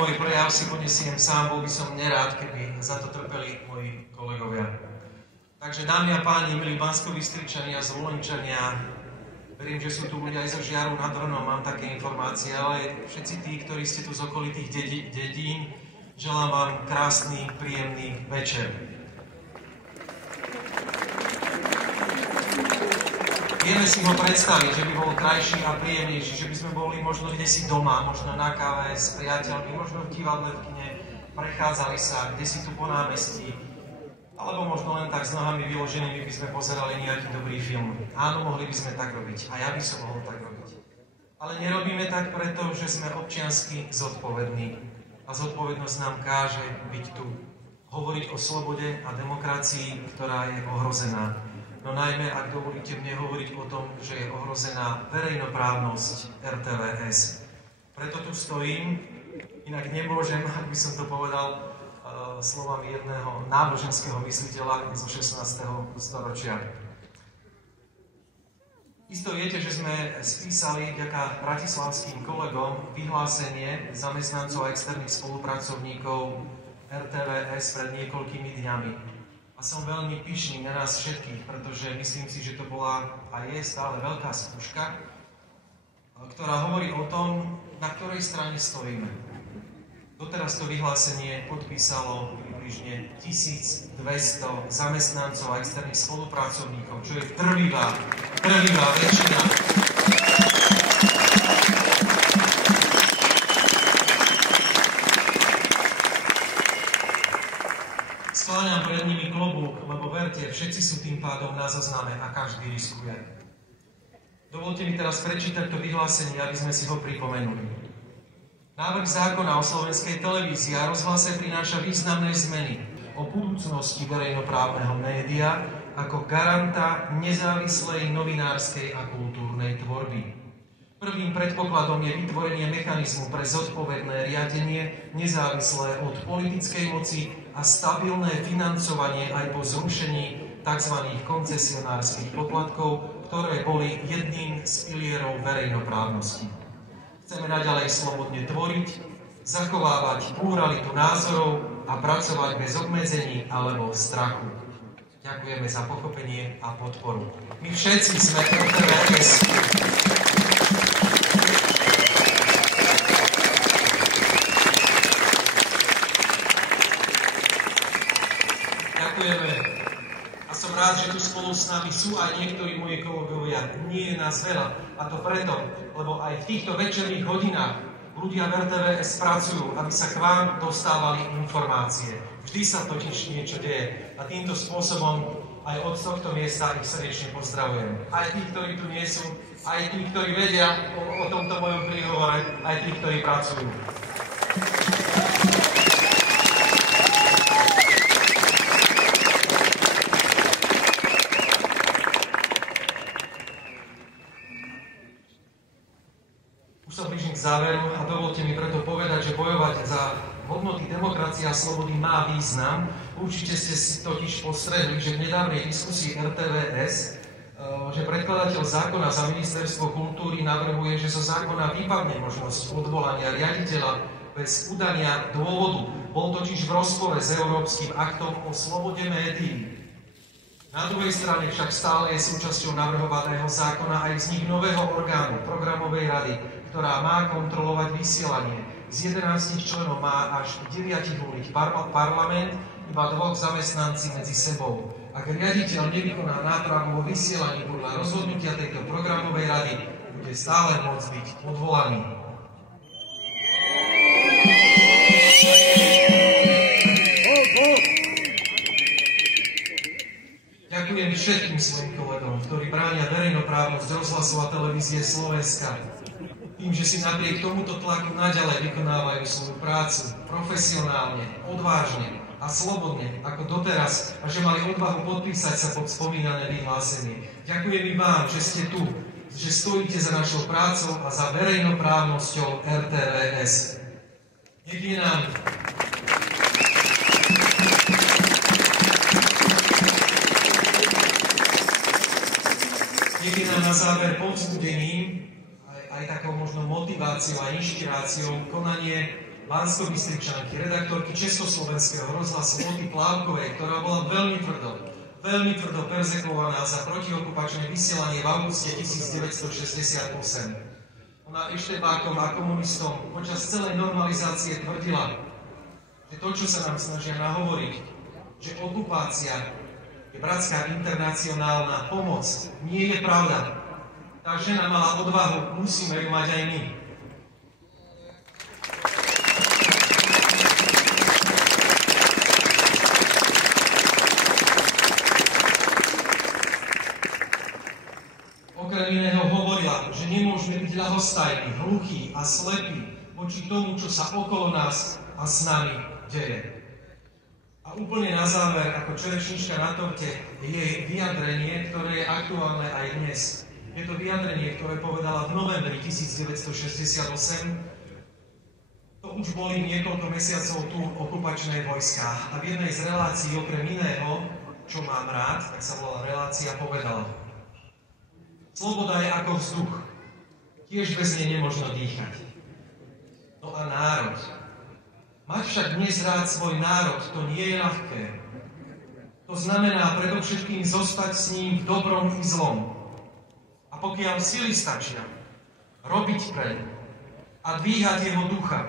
môj prejav si ponesiem sám, bol by som nerád, keby za to trpeli moji kolegovia. Takže dámy a páni, milí Banskobystričania, Zvolenčania, verím, že sú tu ľudia aj zo Žiaru nad Hronom, mám také informácie, ale všetci tí, ktorí ste tu z okolitých dedín, želám vám krásny, príjemný večer. Vieme si ho predstaviť, že by bol krajší a príjemnejší, že by sme boli možno kdesi doma, možno na káve s priateľmi, možno v divadle, v kine, prechádzali sa kdesi tu po námestí, alebo možno len tak s nohami vyloženými by sme pozerali nejaký dobrý film. Áno, mohli by sme tak robiť. A ja by som mohol tak robiť. Ale nerobíme tak preto, že sme občiansky zodpovední. A zodpovednosť nám káže byť tu. Hovoriť o slobode a demokracii, ktorá je ohrozená. No najmä, ak dovolíte mne hovoriť o tom, že je ohrozená verejnoprávnosť RTVS. Preto tu stojím, inak nemôžem, ak by som to povedal slovami jedného náboženského mysliteľa zo 16. storočia. Isto viete, že sme spísali vďaka bratislavským kolegom vyhlásenie zamestnancov a externých spolupracovníkov RTVS pred niekoľkými dňami. A som veľmi pyšný na nás všetkých, pretože myslím si, že to bola a je stále veľká skúška, ktorá hovorí o tom, na ktorej strane stojíme. Doteraz to vyhlásenie podpísalo približne 1200 zamestnancov a externých spolupracovníkov, čo je drvivá väčšina. Skláňam pred nimi klobúk, lebo verte, všetci sú tým pádom na zozname a každý riskuje. Dovolte mi teraz prečítať to vyhlásenie, aby sme si ho pripomenuli. Návrh zákona o slovenskej televízii a rozhlase prináša významné zmeny o budúcnosti verejnoprávneho média ako garanta nezávislej novinárskej a kultúrnej tvorby. Prvým predpokladom je vytvorenie mechanizmu pre zodpovedné riadenie, nezávislé od politickej moci a stabilné financovanie aj po zrušení tzv. Koncesionárskych poplatkov, ktoré boli jedným z pilierov verejnoprávnosti. Chceme naďalej slobodne tvoriť, zachovávať pluralitu názorov a pracovať bez obmedzení alebo strachu. Ďakujeme za pochopenie a podporu. My všetci sme RTVS. Ďakujeme. A som rád, že tu spolu s nami sú aj niektorí moji kolegovia. Nie je nás veľa. A to preto, lebo aj v týchto večerných hodinách ľudia v RTVS pracujú, aby sa k vám dostávali informácie. Vždy sa totiž niečo deje. A týmto spôsobom aj od tohto miesta ich srdečne pozdravujem. Aj tí, ktorí tu nie sú, aj tí, ktorí vedia o tomto mojom príhovore, aj tí, ktorí pracujú. Záveru a dovolte mi preto povedať, že bojovať za hodnoty demokracie a slobody má význam. Určite ste si totiž postrehli, že v nedávnej diskusii RTVS, že predkladateľ zákona za ministerstvo kultúry navrhuje, že zo zákona vypadne možnosť odvolania riaditeľa bez udania dôvodu. Bol totiž v rozpore s Európskym aktom o slobode médií. Na druhej strane však stále je súčasťou navrhovaného zákona aj vznik nového orgánu, programovej rady, ktorá má kontrolovať vysielanie. Z 11 členov má až 9 voliť parlament, iba 2 zamestnanci medzi sebou. Ak riaditeľ nevykoná nápravu vo vysielaní podľa rozhodnutia tejto programovej rady, bude stále môcť byť odvolaný. Ďakujem všetkým svojim kolegom, ktorí bránia verejnoprávnosť rozhlasu a televízie Slovenska. Tým, že si napriek tomuto tlaku naďalej vykonávajú svoju prácu profesionálne, odvážne a slobodne, ako doteraz, a že mali odvahu podpísať sa pod spomínané vyhlásenie. Ďakujem i vám, že ste tu, že stojíte za našou prácou a za verejnoprávnosťou RTVS. Nech je nám na záver povzbudením, aj takou možno motiváciou a inšpiráciou konanie Banskobystričanky, redaktorky Československého rozhlasu Moty Plávkovej, ktorá bola veľmi tvrdo perzekvovaná za protiokupačné vysielanie v auguste 1968. Ona eštebákom a komunistom počas celej normalizácie tvrdila, že to, čo sa nám snažia nahovoriť, že okupácia je bratská internacionálna pomoc, nie je pravda. Tá žena mala odvahu, musíme ju mať aj my. Okrem iného hovorila, že nemôžeme byť ľahostajní, hluchí a slepí voči tomu, čo sa okolo nás a s nami deje. A úplne na záver, ako čerešnička na torte, je jej vyjadrenie, ktoré je aktuálne aj dnes. Je to vyjadrenie, ktoré povedala v novembri 1968. To už boli niekoľko mesiacov tu okupačné vojská. A v jednej z relácií, okrem iného, čo mám rád, tak sa volala relácia, povedala: sloboda je ako vzduch. Tiež bez nej nemožno dýchať. No a národ. Mať však dnes rád svoj národ, to nie je ľahké. To znamená predovšetkým zostať s ním v dobrom i zlom. A pokiaľ sily stačia, robiť preň a dvíhať jeho ducha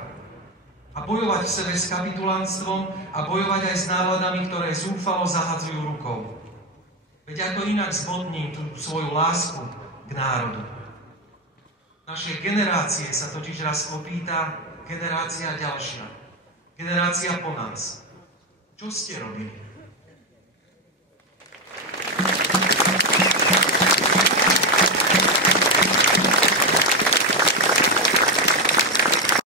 a bojovať v sebe s kapitulantstvom a bojovať aj s náladami, ktoré zúfalo zahadzujú rukou. Veď ako inak zbodním tú svoju lásku k národu. Naše generácie sa totiž raz opýta generácia ďalšia. Generácia po nás. Čo ste robili?